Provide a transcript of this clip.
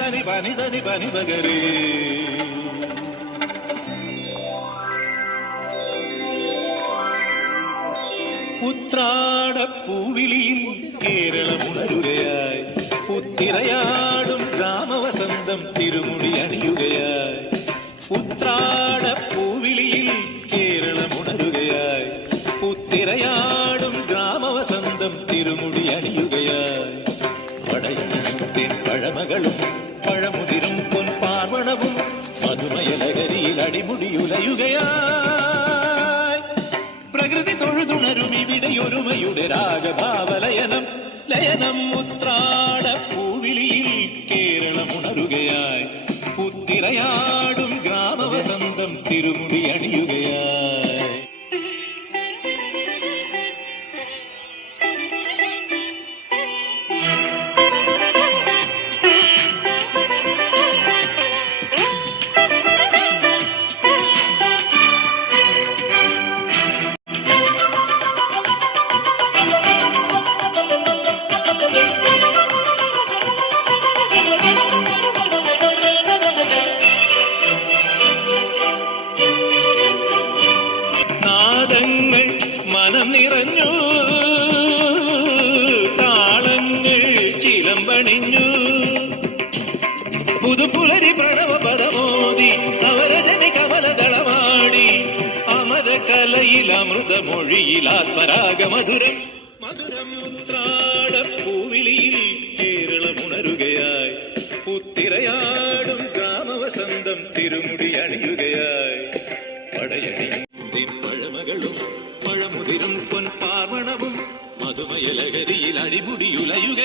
ധനി പനി ധനി പനി പകരേ. ഉത്രാടപ്പൂവിളിയിൽ കേരളമുണരുകയായി, പുത്തിരയാടും ഗ്രാമവസന്തം തിരുമുടി അണിയുകയായി. ഉത്രാടപ്പൂവിളിയിൽ കേരളമുണരുകയായി, പുത്തിരയാടും ഗ്രാമവസന്തം തിരുമുടി അണിയുകയായി. പടയണിയും പഴമകളും പഴമുതിരും പൊൻപാർവണവും മധുമയലകരിയിൽ അടിമുടിയുലയുകയായി. പ്രകൃതി തൊഴുതുണരും ഇവിടെയൊരുമയുടെ രാഗഭാവലയനം ലയനം. ഉത്രാടപ്പൂവിളിയിൽ കേരളമുണരുകയായി, പുത്തിരയാടും ഗ്രാമവസന്തം തിരുമുടി അണിയുകയായി. നാദങ്ങൾ മനം നിറഞ്ഞു, താളങ്ങൾ ചിലമ്പണിഞ്ഞു. പുതുപുലരി പ്രണവ പദമോദി അവരജനി കമലദളമാടി. അമരകലയിൽ അമൃതമൊഴിയിൽ ആത്മരാഗമധുരം മധുരം. ഉത്രാടപ്പൂവിളിയിൽ കേരളമുണരുകയായി, പുത്തിരയാടും ഗ്രാമവസന്തം തിരുമുടി അണിയുകയായി. പടയണിയും പഴമകളും പഴമുതിരും പൊൻപാർവണവും മധുമയലകരിയിൽ അടിമുടിയുലയുക.